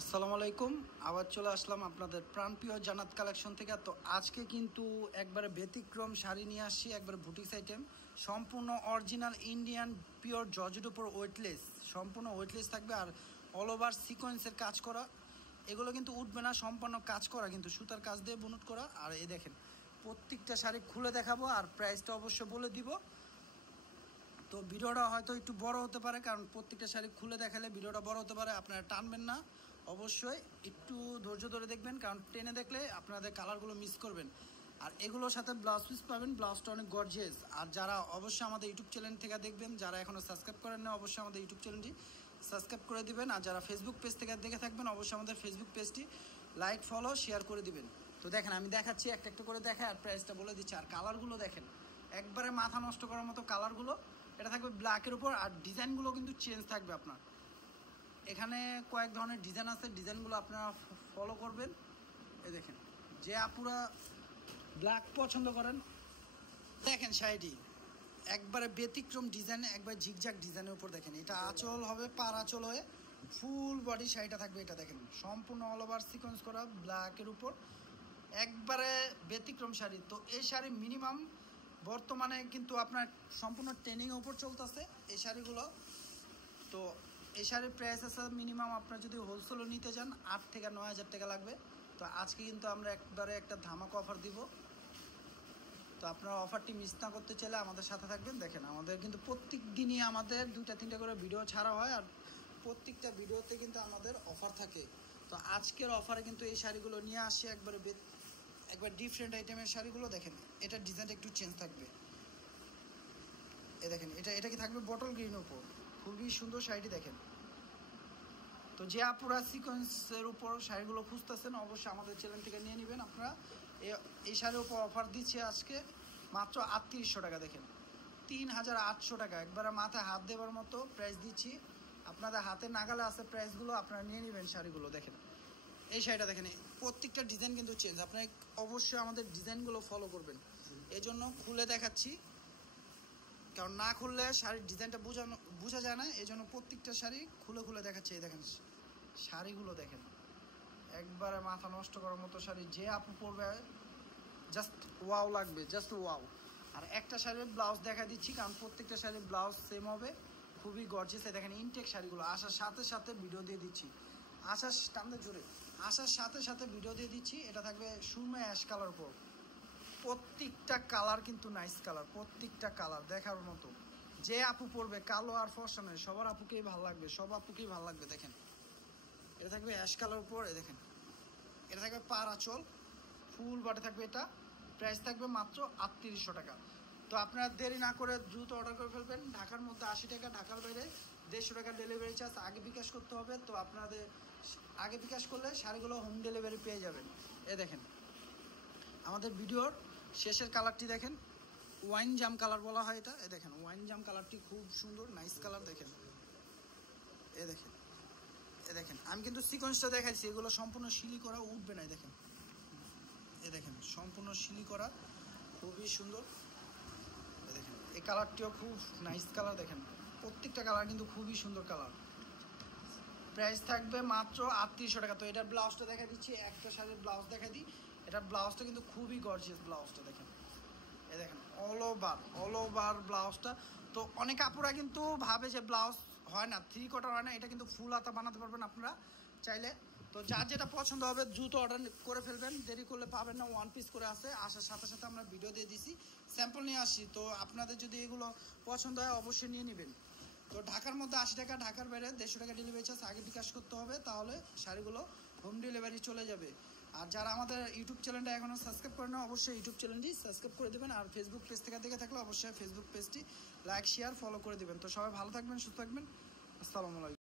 আসসালামু আলাইকুম। আবার চলে আসলাম আপনাদের প্রাণপ্রিয় জান্নাত কালেকশন থেকে। তো আজকে কিন্তু একবারে ব্যতিক্রম শাড়ি নিয়ে আসছি, একবারে বুটিক্স আইটেম, সম্পূর্ণ অরিজিনাল ইন্ডিয়ান পিওর জর্জেটের উপর ওয়েটলেস, সম্পূর্ণ ওয়েটলেস থাকবে আর অল ওভার সিকোয়েন্সের কাজ করা। এগুলো কিন্তু উঠবে না, সম্পূর্ণ কাজ করা, কিন্তু সুতার কাজ দিয়ে বুনট করা। আর এই দেখেন প্রত্যেকটা শাড়ি খুলে দেখাবো আর প্রাইসটা অবশ্যই বলে দিব। তো ভিডিওটা হয়তো একটু বড় হতে পারে, কারণ প্রত্যেকটা শাড়ি খুলে দেখালে ভিডিওটা বড় হতে পারে, আপনারা টানবেন না। অবশ্যই একটু ধৈর্য ধরে দেখবেন, কারণ টেনে দেখলে আপনাদের কালারগুলো মিস করবেন। আর এগুলোর সাথে ব্লাউজ পিস পাবেন, ব্লাউজটা অনেক গর্জিয়াস। আর যারা অবশ্যই আমাদের ইউটিউব চ্যানেল থেকে দেখবেন, যারা এখনও সাবস্ক্রাইব করেন না, অবশ্যই আমাদের ইউটিউব চ্যানেলটি সাবস্ক্রাইব করে দিবেন। আর যারা ফেসবুক পেজ থেকে দেখে থাকবেন, অবশ্যই আমাদের ফেসবুক পেজটি লাইক, ফলো, শেয়ার করে দিবেন। তো দেখেন আমি দেখাচ্ছি, একটা একটা করে দেখে আর প্রাইসটা বলে দিচ্ছি। আর কালারগুলো দেখেন, একবারে মাথা নষ্ট করার মতো কালারগুলো। এটা থাকবে ব্ল্যাকের উপর, আর ডিজাইনগুলো কিন্তু চেঞ্জ থাকবে। আপনার এখানে কয়েক ধরনের ডিজাইন আছে, ডিজাইনগুলো আপনারা ফলো করবেন। এই দেখেন, যে আপুরা ব্ল্যাক পছন্দ করেন, দেখেন শাড়িটি একবারে ব্যতিক্রম ডিজাইন, একবার ঝিকঝাক ডিজাইনের উপর। দেখেন এটা আঁচল হবে, পার আঁচল হয়ে ফুল বডি শাড়িটা থাকবে। এটা দেখেন সম্পূর্ণ অল ওভার সিকোয়েন্স করা ব্ল্যাকের উপর, একবারে ব্যতিক্রম শাড়ি। তো এই শাড়ি মিনিমাম বর্তমানে কিন্তু আপনার সম্পূর্ণ ট্রেনিংয়ের উপর চলতেছে এই শাড়িগুলো। তো এই শাড়ির প্রাইস আছে মিনিমাম, আপনার যদি হোলসেলও নিতে চান 8 থেকে 9 হাজার টাকা লাগবে। তো আজকে কিন্তু আমরা একবারে একটা ধামাকা অফার দিব। তো আপনারা অফারটি মিস না করতে চাইলে আমাদের সাথে থাকবেন। দেখেন আমাদের কিন্তু প্রত্যেক দিনই আমাদের 2-3টা করে ভিডিও ছাড়া হয়, আর প্রত্যেকটা ভিডিওতে কিন্তু আমাদের অফার থাকে। তো আজকের অফারে কিন্তু এই শাড়িগুলো নিয়ে আসি, একবার ডিফারেন্ট আইটেমের শাড়িগুলো। দেখেন এটা ডিজাইনটা একটু চেঞ্জ থাকবে। এ দেখেন এটা কি থাকবে বটল গ্রিনের উপর, খুবই সুন্দর শাড়িটি দেখেন। তো যে আপুরা সিকোয়েন্সের উপর শাড়িগুলো খুঁজতেছেন, অবশ্যই আমাদের চ্যানেল থেকে নিয়ে নেবেন। আপনারা এই শাড়ির উপর অফার দিচ্ছে আজকে মাত্র 3800 টাকা। দেখেন 3800 টাকা, একবারে মাথায় হাত দেওয়ার মতো প্রাইস দিচ্ছি। আপনাদের হাতে নাগালে আছে প্রাইসগুলো, আপনারা নিয়ে নেবেন শাড়িগুলো। দেখেন এই শাড়িটা দেখেন, প্রত্যেকটা ডিজাইন কিন্তু চেঞ্জ। আপনারা অবশ্যই আমাদের ডিজাইনগুলো ফলো করবেন। এই জন্য খুলে দেখাচ্ছি, কারণ না খুললে শাড়ির ডিজাইনটা বোঝা যায় না। এই জন্য প্রত্যেকটা শাড়ি খুলে খুলে দেখাচ্ছে। এই দেখেন শাড়িগুলো দেখেন, একবারে মাথা নষ্ট করার মতো শাড়ি। যে আপু পরবে জাস্ট ওয়াও লাগবে, জাস্ট ওয়াও। আর একটা শাড়ির ব্লাউজ দেখা দিচ্ছি, কারণ প্রত্যেকটা শাড়ির ব্লাউজ সেম হবে, খুবই গর্জিয়াস। দেখেন ইনটেক শাড়িগুলো আসার সাথে সাথে ভিডিও দিয়ে দিচ্ছি, আসার সাথে সাথে ভিডিও দিয়ে দিচ্ছি। এটা থাকবে সুরমা অ্যাশ কালার উপর, প্রত্যেকটা কালার কিন্তু নাইস কালার, প্রত্যেকটা কালার দেখার মতো। যে আপু পরবে, কালো আর ফর্সা নয়, সবার আপুকেই ভালো লাগবে, সব আপুকেই ভালো লাগবে। দেখেন এটা থাকবে অ্যাশ কালার উপর। দেখেন এটা থাকবে পার আঁচল, ফুল বডি থাকবে। এটা প্রাইস থাকবে মাত্র 3800 টাকা। তো আপনারা দেরি না করে দ্রুত অর্ডার করে ফেলবেন। ঢাকার মধ্যে 80 টাকা, ঢাকার বাইরে 150 টাকা ডেলিভারি চার্জ আগে বিকাশ করতে হবে। তো আপনাদের আগে বিকাশ করলে শাড়িগুলো হোম ডেলিভারি পেয়ে যাবেন। দেখেন আমাদের ভিডিওর শেষের কালারটি দেখেন, ওয়াইন জাম কালার বলা হয় এটা। দেখেন ওয়াইন জাম কালারটি খুব সুন্দর, নাইস কালার। দেখেন দেখেন আমি কিন্তু সিকোয়েন্সটা দেখাইছি, এগুলো সম্পূর্ণ শিলি করা, উঠবে না। দেখেন দেখেন সম্পূর্ণ শিলি করা, খুবই সুন্দর। দেখেন এই কালারটিও খুব নাইস কালার। দেখেন প্রত্যেকটা কালার কিন্তু খুবই সুন্দর কালার। প্রাইস থাকবে মাত্র 3800 টাকা। তো এটার ব্লাউজটা দেখা দিচ্ছি, একটা শাড়ির ব্লাউজ দেখা দিই। এটার ব্লাউজটা কিন্তু খুবই গর্জিয়াস ব্লাউজটা। দেখেন দেখেন অল ওভার ব্লাউজটা। তো অনেক আপুরা কিন্তু ভাবে যে ব্লাউজ হয় না, 3/4 হয় না, এটা কিন্তু ফুল হাতা বানাতে পারবেন আপনারা চাইলে। তো যার যেটা পছন্দ হবে দ্রুত অর্ডার করে ফেলবেন, দেরি করলে পাবেন না। 1 পিস করে আসে, আসার সাথে সাথে আমরা ভিডিও দিয়ে দিছি, স্যাম্পল নিয়ে আসি। তো আপনাদের যদি এগুলো পছন্দ হয় অবশ্যই নিয়ে নেবেন। তো ঢাকার মধ্যে 80 টাকা, ঢাকার বাইরে 150 টাকা ডেলিভারি চার্জ আগে বিকাশ করতে হবে, তাহলে শাড়িগুলো হোম ডেলিভারি চলে যাবে। আর যারা আমাদের ইউটিউব চ্যানেলটা এখনও সাবস্ক্রাইব করে না, অবশ্যই ইউটিউব চ্যানেলটি সাবস্ক্রাইব করে দেবেন। আর ফেসবুক পেজ থেকে দেখে থাকলে অবশ্যই ফেসবুক পেজটি লাইক, শেয়ার, ফলো করে দেবেন। তো সবাই ভালো থাকবেন, সুস্থ থাকবেন। আসসালামু আলাইকুম।